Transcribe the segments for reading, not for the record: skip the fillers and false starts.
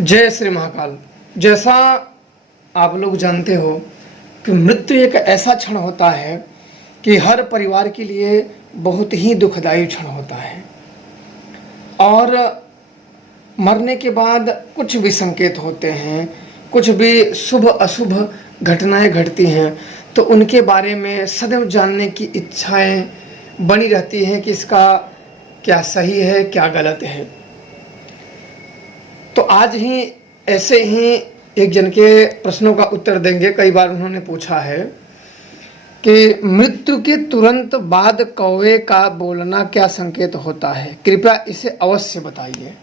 जय श्री महाकाल। जैसा आप लोग जानते हो कि मृत्यु एक ऐसा क्षण होता है कि हर परिवार के लिए बहुत ही दुखदाई क्षण होता है। और मरने के बाद कुछ भी संकेत होते हैं, कुछ भी शुभ अशुभ घटनाएं घटती हैं, तो उनके बारे में सदैव जानने की इच्छाएं बनी रहती हैं कि इसका क्या सही है, क्या गलत है। तो आज ही ऐसे ही एक जन के प्रश्नों का उत्तर देंगे। कई बार उन्होंने पूछा है कि मृत्यु के तुरंत बाद कौवे का बोलना क्या संकेत होता है, कृपया इसे अवश्य बताइए।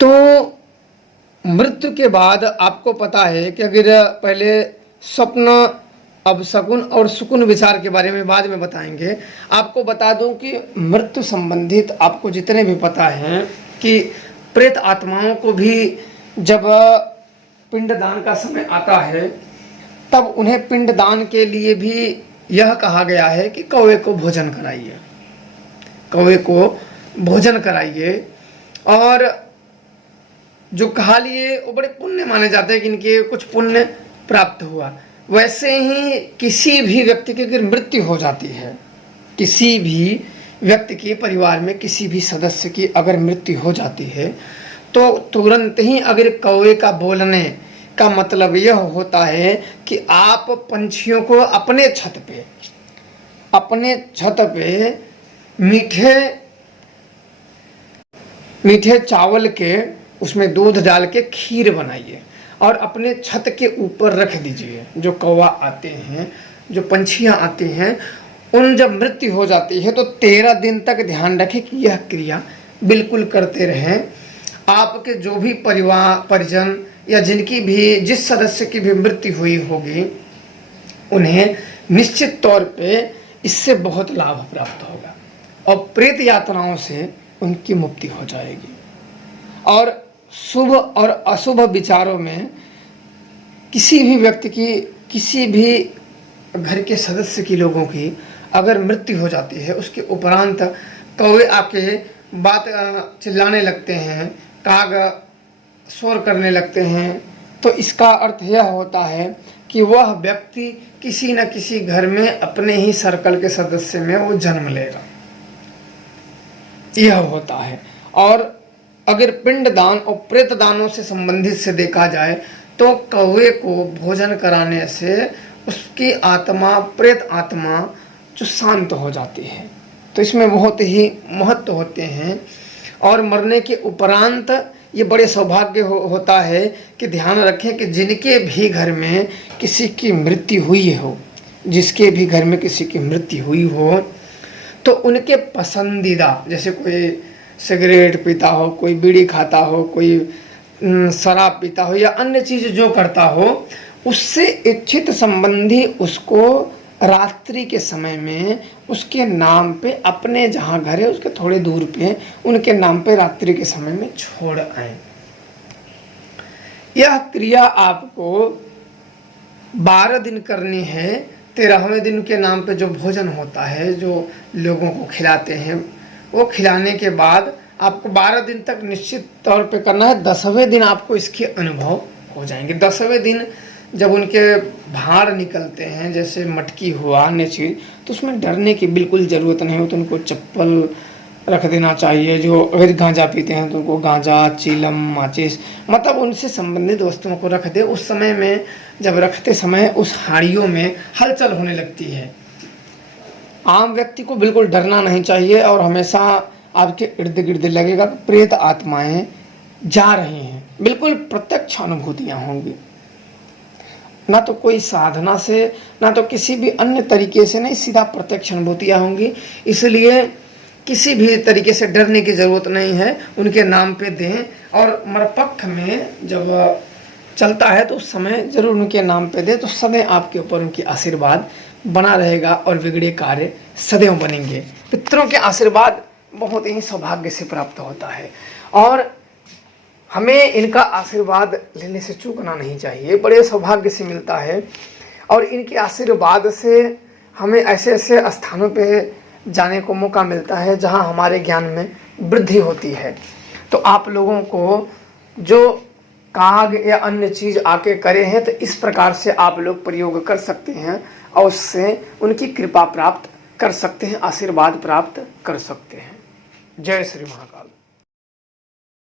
तो मृत्यु के बाद आपको पता है कि अगर पहले स्वप्न, अब शकुन और सुकुन विचार के बारे में बाद में बताएंगे। आपको बता दूं कि मृत्यु संबंधित आपको जितने भी पता हैं कि प्रेत आत्माओं को भी जब पिंडदान का समय आता है तब उन्हें पिंडदान के लिए भी यह कहा गया है कि कौवे को भोजन कराइए, कौवे को भोजन कराइए। और जो कहा लिए वो बड़े पुण्य माने जाते हैं कि इनके कुछ पुण्य प्राप्त हुआ। वैसे ही किसी भी व्यक्ति की अगर मृत्यु हो जाती है, किसी भी व्यक्ति के परिवार में किसी भी सदस्य की अगर मृत्यु हो जाती है, तो तुरंत ही अगर कौवे का बोलने का मतलब यह होता है कि आप पंछियों को अपने छत पे मीठे चावल के उसमें दूध डाल के खीर बनाइए और अपने छत के ऊपर रख दीजिए। जो कौवा आते हैं, जो पंछियां आते हैं, उन जब मृत्यु हो जाती है तो 13 दिन तक ध्यान रखें कि यह क्रिया बिल्कुल करते रहें। आपके जो भी परिजन या जिनकी भी जिस सदस्य की भी मृत्यु हुई होगी, उन्हें निश्चित तौर पे इससे बहुत लाभ प्राप्त होगा और प्रेत यातनाओं से उनकी मुक्ति हो जाएगी। और शुभ और अशुभ विचारों में किसी भी व्यक्ति की, किसी भी घर के सदस्य की, लोगों की अगर मृत्यु हो जाती है, उसके उपरांत कौवे आके बात चिल्लाने लगते हैं, काग शोर करने लगते हैं, तो इसका अर्थ यह होता है कि वह व्यक्ति किसी न किसी घर में अपने ही सर्कल के सदस्य में वो जन्म लेगा, यह होता है। और अगर पिंडदान और प्रेतदानों से संबंधित से देखा जाए तो कौवे को भोजन कराने से उसकी आत्मा, प्रेत आत्मा जो शांत हो जाती है। तो इसमें बहुत ही महत्व होते हैं। और मरने के उपरांत ये बड़े सौभाग्य होता है कि ध्यान रखें कि जिनके भी घर में किसी की मृत्यु हुई हो, जिसके भी घर में किसी की मृत्यु हुई हो, तो उनके पसंदीदा, जैसे कोई सिगरेट पीता हो, कोई बीड़ी खाता हो, कोई शराब पीता हो या अन्य चीज़ जो करता हो, उससे इच्छित संबंधी उसको रात्रि के समय में उसके नाम पे, अपने जहाँ घर है उसके थोड़े दूर पे उनके नाम पे रात्रि के समय में छोड़ आए। यह क्रिया आपको 12 दिन करनी है। 13वें दिन के नाम पे जो भोजन होता है, जो लोगों को खिलाते हैं, वो खिलाने के बाद आपको 12 दिन तक निश्चित तौर पे करना है। 10वें दिन आपको इसके अनुभव हो जाएंगे। 10वें दिन जब उनके भार निकलते हैं, जैसे मटकी हुआ, अन्य चीज़, तो उसमें डरने की बिल्कुल ज़रूरत नहीं हो। तो उनको चप्पल रख देना चाहिए। जो अगर गांजा पीते हैं तो उनको गांजा, चीलम, माचिस, मतलब उनसे संबंधित वस्तुओं को रख दे। उस समय में जब रखते समय उस हाड़ियों में हलचल होने लगती है। आम व्यक्ति को बिल्कुल डरना नहीं चाहिए और हमेशा आपके इर्द गिर्द लगेगा कि प्रेत आत्माएं जा रही हैं। बिल्कुल प्रत्यक्ष अनुभूतियाँ होंगी, ना तो कोई साधना से, ना तो किसी भी अन्य तरीके से, नहीं, सीधा प्रत्यक्ष अनुभूतियाँ होंगी। इसलिए किसी भी तरीके से डरने की ज़रूरत नहीं है। उनके नाम पे दें और मरपक्ष में जब चलता है तो उस समय ज़रूर उनके नाम पे दें, तो सदैव आपके ऊपर उनकी आशीर्वाद बना रहेगा और बिगड़े कार्य सदैव बनेंगे। पितरों के आशीर्वाद बहुत ही सौभाग्य से प्राप्त होता है और हमें इनका आशीर्वाद लेने से चूकना नहीं चाहिए। बड़े सौभाग्य से मिलता है और इनके आशीर्वाद से हमें ऐसे ऐसे स्थानों पे जाने को मौका मिलता है जहां हमारे ज्ञान में वृद्धि होती है। तो आप लोगों को जो काग या अन्य चीज़ आके करे हैं, तो इस प्रकार से आप लोग प्रयोग कर सकते हैं और उससे उनकी कृपा प्राप्त कर सकते हैं, आशीर्वाद प्राप्त कर सकते हैं। जय श्री महाकाल।